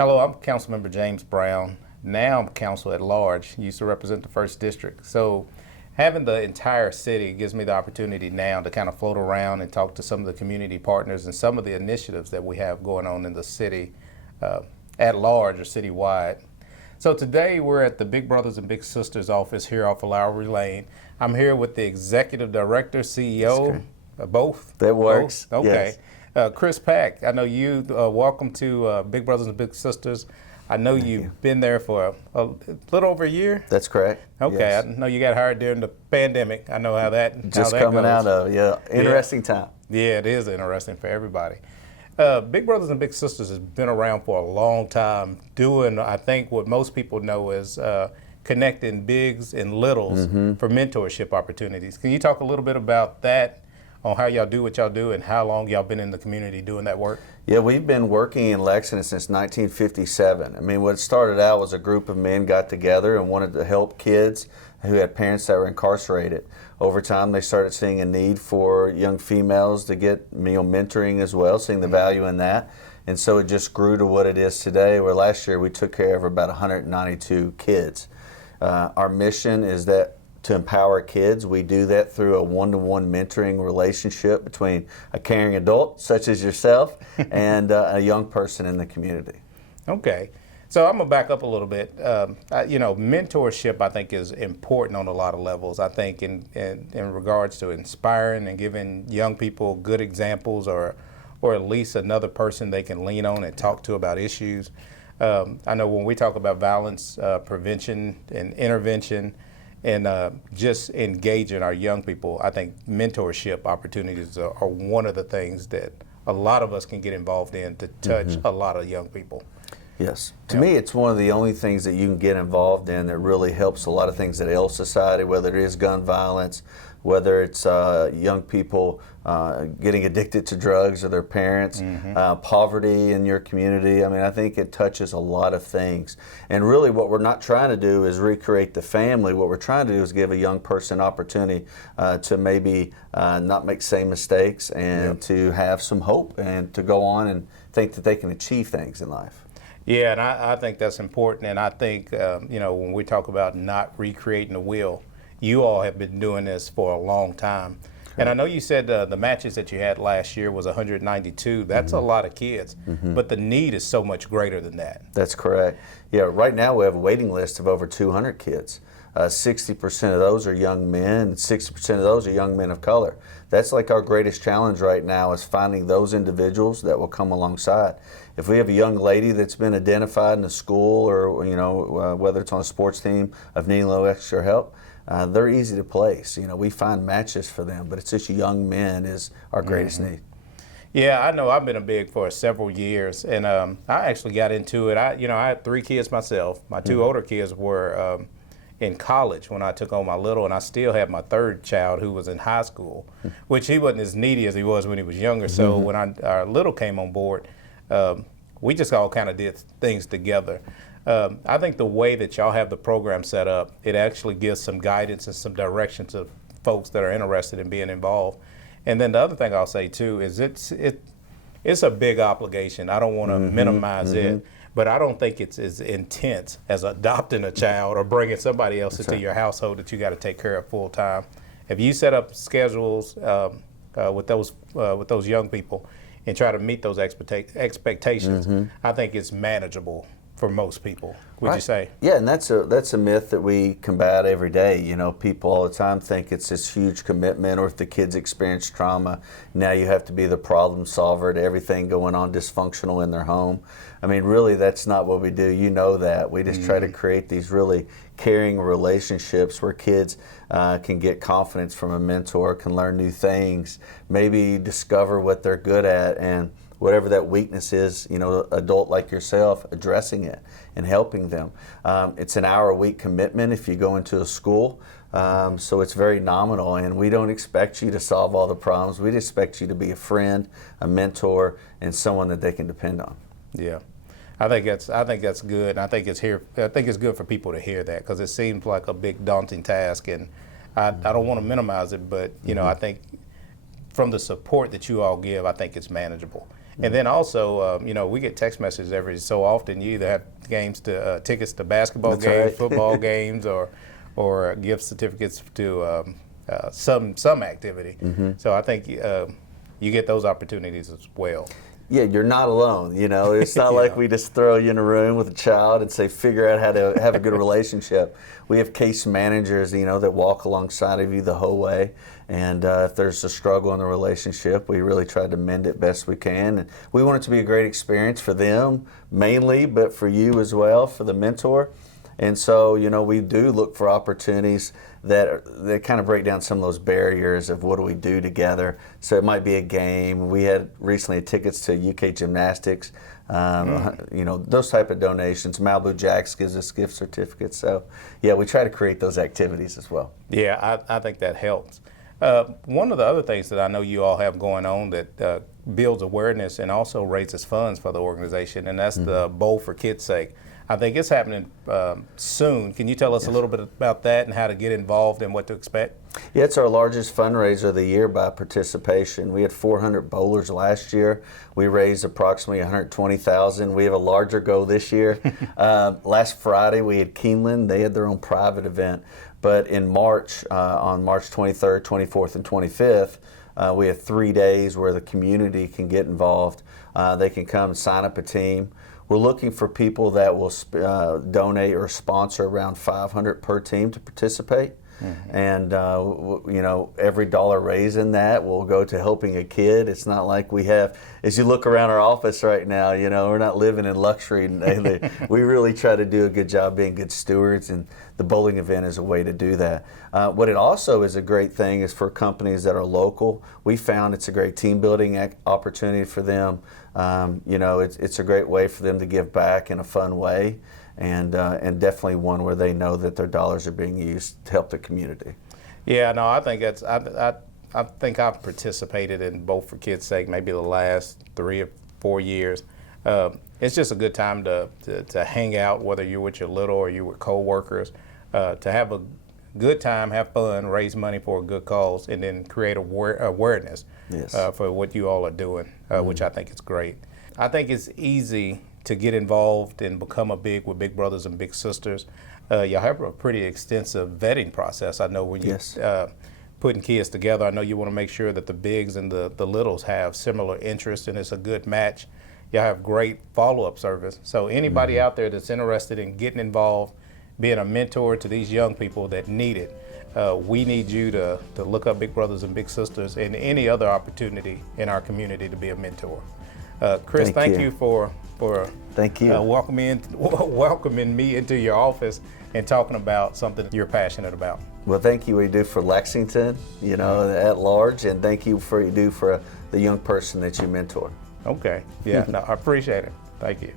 Hello, I'm Councilmember James Brown. Now I'm council at large. Used to represent the first district. So having the entire city gives me the opportunity now to kind of float around and talk to some of the community partners and some of the initiatives that we have going on in the city at large or citywide. So today we're at the Big Brothers and Big Sisters office here off of Lowry Lane. I'm here with the Executive Director, CEO, both? That works. Both? Okay. Yes. Chris Pack, I know you, welcome to Big Brothers and Big Sisters. I know you've been there for a little over a year. That's correct. Okay, Yes. I know you got hired during the pandemic. I know how that Just how that coming goes. out of, interesting time. Yeah, it is interesting for everybody. Big Brothers and Big Sisters has been around for a long time, doing, I think, what most people know as connecting bigs and littles for mentorship opportunities. Can you talk a little bit about that, on how y'all do what y'all do and how long y'all been in the community doing that work? Yeah, we've been working in Lexington since 1957. I mean, what started out was a group of men got together and wanted to help kids who had parents that were incarcerated. Over time, they started seeing a need for young females to get mentoring as well, seeing the value in that. And so it just grew to what it is today, where last year we took care of about 192 kids. Our mission is that to empower kids. We do that through a one-to-one mentoring relationship between a caring adult, such as yourself, and a young person in the community. Okay. So I'm going to back up a little bit. Mentorship, I think, is important on a lot of levels. I think in regards to inspiring and giving young people good examples or at least another person they can lean on and talk to about issues. I know when we talk about violence prevention and intervention, and just engaging our young people, I think mentorship opportunities are one of the things that a lot of us can get involved in to touch a lot of young people. Yes. To me, it's one of the only things that you can get involved in that really helps a lot of things that ail society, whether it is gun violence, whether it's young people getting addicted to drugs or their parents, poverty in your community. I mean, I think it touches a lot of things. And really what we're not trying to do is recreate the family. What we're trying to do is give a young person opportunity to maybe not make same mistakes and to have some hope and to go on and think that they can achieve things in life. Yeah, and I think that's important. And I think, when we talk about not recreating the wheel, you all have been doing this for a long time. And I know you said the matches that you had last year was 192. That's a lot of kids, but the need is so much greater than that. That's correct. Yeah, right now we have a waiting list of over 200 kids. 60% of those are young men, and 60% of those are young men of color. That's like our greatest challenge right now, is finding those individuals that will come alongside. If we have a young lady that's been identified in a school or whether it's on a sports team of needing a little extra help, they're easy to place. We find matches for them, but it's just young men is our greatest need. Yeah, I know. I've been a big for several years, and I actually got into it. I had 3 kids myself. My 2 older kids were in college when I took on my little, and I still have my 3rd child who was in high school, which he wasn't as needy as he was when he was younger. So when our little came on board, we just all kind of did things together. I think the way that y'all have the program set up, it actually gives some guidance and some direction to folks that are interested in being involved. And then the other thing I'll say too is it's a big obligation. I don't want to minimize it, but I don't think it's as intense as adopting a child or bringing somebody else into your household that you got to take care of full time. If you set up schedules with those young people and try to meet those expectations, I think it's manageable for most people, would you say? Yeah, and that's a myth that we combat every day. People all the time think it's this huge commitment, or if the kids experience trauma, now you have to be the problem solver to everything going on dysfunctional in their home. I mean, really, that's not what we do. You know that. We just try to create these really caring relationships where kids can get confidence from a mentor, can learn new things, maybe discover what they're good at, and whatever that weakness is, adult like yourself, addressing it and helping them. It's an hour-a-week commitment if you go into a school, so it's very nominal, and we don't expect you to solve all the problems. We expect you to be a friend, a mentor, and someone that they can depend on. Yeah, I think that's good, and I think it's good for people to hear that, because it seems like a big daunting task, and I don't want to minimize it, but I think from the support that you all give, I think it's manageable. And then also, we get text messages every so often. You either have tickets to basketball That's games, right. football games, or gift certificates to some activity. So I think you get those opportunities as well. Yeah, you're not alone. It's not like we just throw you in a room with a child and say, figure out how to have a good relationship. We have case managers, that walk alongside of you the whole way. And if there's a struggle in the relationship, we really try to mend it best we can. And we want it to be a great experience for them mainly, but for you as well, for the mentor. And so, we do look for opportunities that kind of break down some of those barriers of what do we do together. So it might be a game. We had recently tickets to UK gymnastics, those type of donations. Malibu Jacks gives us gift certificates. So, yeah, we try to create those activities as well. Yeah, I think that helps. One of the other things that I know you all have going on that builds awareness and also raises funds for the organization, and that's the Bowl for Kids' Sake. I think it's happening soon. Can you tell us a little bit about that and how to get involved and what to expect? Yeah, it's our largest fundraiser of the year by participation. We had 400 bowlers last year. We raised approximately $120,000. We have a larger goal this year. Last Friday we had Keeneland. They had their own private event. But in March, on March 23rd, 24th, and 25th, we have 3 days where the community can get involved. They can come sign up a team. We're looking for people that will donate or sponsor around $500 per team to participate. And every dollar raised in that will go to helping a kid. It's not like we have, as you look around our office right now, we're not living in luxury. We really try to do a good job being good stewards, and the bowling event is a way to do that. What it also is a great thing is for companies that are local. We found it's a great team building opportunity for them. It's a great way for them to give back in a fun way. And definitely one where they know that their dollars are being used to help the community. Yeah, no, I think I think I've participated in Bowl for Kids' Sake maybe the last 3 or 4 years. It's just a good time to hang out, whether you're with your little or you're with co-workers, to have a good time, have fun, raise money for a good cause, and then create awareness for what you all are doing, which I think is great. I think it's easy to get involved and become with Big Brothers and Big Sisters. You have a pretty extensive vetting process. I know when you're putting kids together, I know you want to make sure that the bigs and the littles have similar interests and it's a good match. You have great follow-up service. So anybody out there that's interested in getting involved, being a mentor to these young people that need it, we need you to look up Big Brothers and Big Sisters and any other opportunity in our community to be a mentor. Chris, thank you for welcoming me into your office and talking about something you're passionate about. Well, thank you for what you do for Lexington, at large, and thank you for what you do for the young person that you mentor. Okay, yeah, no, I appreciate it. Thank you.